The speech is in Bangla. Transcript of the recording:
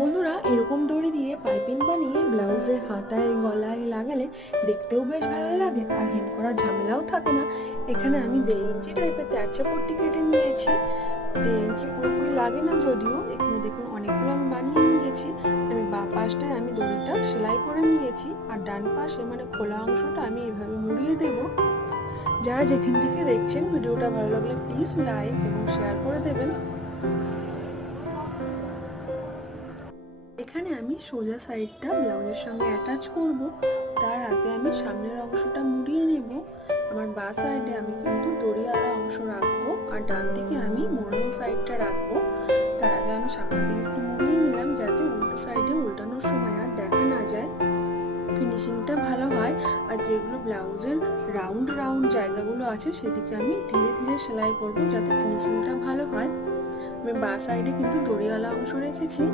বন্ধুরা, এরকম দড়ি দিয়ে পাইপিং বানিয়ে ব্লাউজের হাতায় গলায় লাগালে দেখতেও বেশ ভালো লাগে আর হেম করার ঝামেলাও থাকে না। এখানে আমি 1.5 ইঞ্চি টাইপের তেরচা পট্টি কেটে নিয়েছি। 1.5 ইঞ্চি পুরোপুরি লাগে না যদিও। এখানে দেখুন অনেকগুলো আমি বানিয়ে নিয়েছি। আমি বাঁ পাশটায় আমি দড়িটা সেলাই করে নিয়েছি আর ডান পাশে মানে খোলা অংশটা আমি এভাবে মুড়িয়ে দেব। যারা যেখান থেকে দেখছেন ভিডিওটা ভালো লাগলে প্লিজ লাইক এবং শেয়ার করে দেবেন। এখানে আমি সোজা সাইডটা ব্লাউজের সঙ্গে অ্যাটাচ করব। তার আগে আমি সামনের অংশটা মুড়িয়ে নেব। আমার বাঁ সাইডে আমি কিন্তু দড়িয়ালা অংশ রাখবো আর ডান দিকে আমি মোড়ানো সাইডটা রাখবো। তার আগে আমি সামনের দিকে একটু মুড়িয়ে নিলাম যাতে উল্টো সাইডে উল্টানোর সময় আর দেখা না যায়, ফিনিশিংটা ভালো হয়। আর যেগুলো ব্লাউজের রাউন্ড রাউন্ড জায়গাগুলো আছে সেদিকে আমি ধীরে ধীরে সেলাই করব যাতে ফিনিশিংটা ভালো হয়। আমি বাঁ সাইডে কিন্তু দড়িয়ালা অংশ রেখেছি।